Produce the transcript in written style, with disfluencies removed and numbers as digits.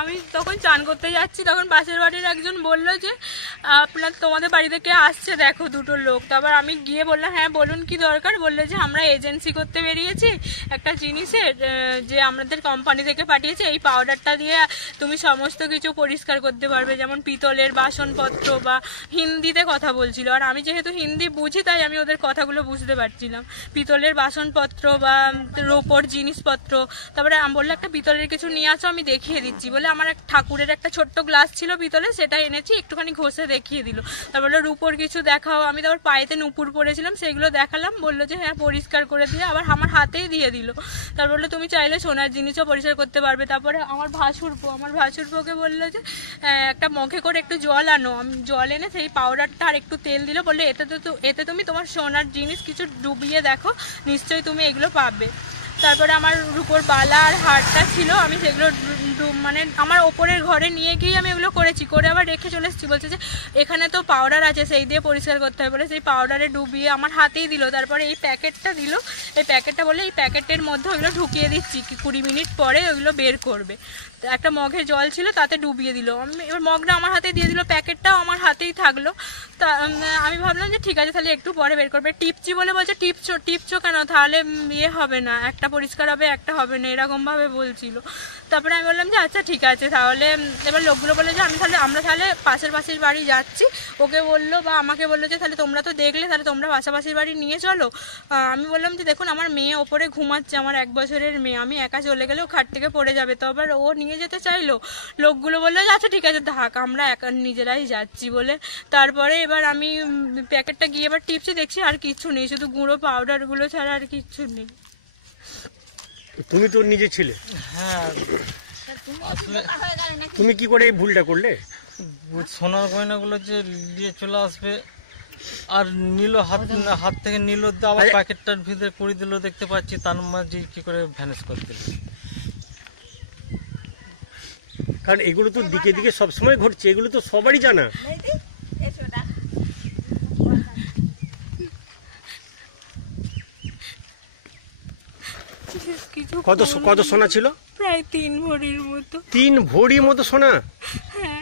আমি তখন চান করতে যাচ্ছি, তখন পাশের বাড়ির একজন বললো যে তোমাদের বাড়ি থেকে আসছে দেখো দুটো লোক। তারপর আমি গিয়ে বললাম হ্যাঁ বলুন কি দরকার। বললো যে আমরা এজেন্সি করতে বেরিয়েছি একটা জিনিসের, যে আমাদের কোম্পানি থেকে পাঠিয়েছে, এই পাউডারটা দিয়ে তুমি সমস্ত কিছু পরিষ্কার করতে পারবে, যেমন পিতলের বাসনপত্র বা হিন্দিতে কথা বলছিল। আর আমি যেহেতু হিন্দি বুঝি তাই আমি ওদের কথাগুলো বুঝতে পারছিলাম। পিতলের বাসনপত্র বা রূপোর জিনিসপত্র। তারপরে আমি বললো একটা পিতলের কিছু নিয়ে আসো আমি দেখিয়ে দিচ্ছি বলে আমার এক ঠাকুরের একটা ছোট্ট গ্লাস ছিল পিতলে, সেটা এনেছি, একটুখানি ঘষে দেখিয়ে দিল। তারপরে রূপোর কিছু দেখাও, আমি তারপর পায়েতে নুপুর পরেছিলাম সেগুলো দেখালাম, বললো যে হ্যাঁ পরিষ্কার করে দিয়ে আবার আমার হাতেই দিয়ে দিল। তারপর বললো তুমি চাইলে সোনার জিনিসও পরিষ্কার করতে পারবে। তারপরে আমার ভাসুরপোকে বললো যে একটা মগে করে একটু জল আনো। আমি জল এনে সেই পাউডারটা আর একটু তেল দিল, বললে এতে তুমি তোমার সোনার জিনিস কিছু ডুবিয়ে দেখো, নিশ্চয়ই তুমি এগুলো পাবে। তারপরে আমার রূপোর বালা আর হারটা ছিল, আমি সেগুলো মানে আমার ওপরের ঘরে নিয়ে গিয়ে আমি এগুলো করেছি, করে আবার রেখে চলে এসেছি। বলছে যে এখানে তো পাউডার আছে সেই দিয়ে পরিষ্কার করতে হবে, বলে সেই পাউডারে ডুবিয়ে আমার হাতেই দিল। তারপরে এই প্যাকেটটা দিল, এই প্যাকেটটা বলে এই প্যাকেটের মধ্যে ওইগুলো ঢুকিয়ে দিচ্ছি, 20 মিনিট পরে ওইগুলো বের করবে। একটা মগে জল ছিল তাতে ডুবিয়ে দিল, আমি এবার মগটা আমার হাতে দিয়ে দিল, প্যাকেটটাও আমার হাতেই থাকলো। তা আমি ভাবলাম যে ঠিক আছে তাহলে একটু পরে বের করবে। টিপছি বলে বলছে টিপছো কেন, তাহলে ইয়ে হবে না, একটা পরিষ্কার হবে একটা হবে না, এরকমভাবে বলছিল। তারপরে আমি বললাম যে আচ্ছা ঠিক আছে তাহলে। এবার লোকগুলো বললো যে আমরা তাহলে পাশের বাড়ি যাচ্ছি। ওকে বললো বা আমাকে বললো যে তাহলে তোমরা তো দেখলে, তাহলে তোমরা পাশাপাশির বাড়ি নিয়ে চলো। আমি বললাম যে দেখুন আমার মেয়ে ওপরে ঘুমাচ্ছে, আমার 1 বছরের মেয়ে, আমি একা চলে গেলে ও খাট থেকে পড়ে যাবে। তো আবার ও নিয়ে যেতে চাইলো। লোকগুলো বললো যে আচ্ছা ঠিক আছে থাক, আমরা একা নিজেরাই যাচ্ছি বলে। তারপরে এবার আমি প্যাকেটটা গিয়ে এবার টিপছি, দেখছি আর কিচ্ছু নেই, শুধু গুঁড়ো পাউডারগুলো ছাড়া আর কিচ্ছু নেই। তুমি তো নিজে ছিলে? হ্যাঁ। আসলে তুমি কি করে এই ভুলটা করলে? সোনার গয়নাগুলো যে নিয়ে চলে আসবে আর নিল, হাত থেকে নিল, আবার প্যাকেটটার ভিতরে করে দিল, দেখতে পাচ্ছি তার মাঝে কি করে ভ্যানিশ করে দিল। কারণ এগুলো তো দিকে দিকে সবসময় ঘটছে, এগুলো তো সবারই জানা। কত সোনা ছিল? প্রায় 3 ভরির মতো। 3 ভরি মতো সোনা? হ্যাঁ।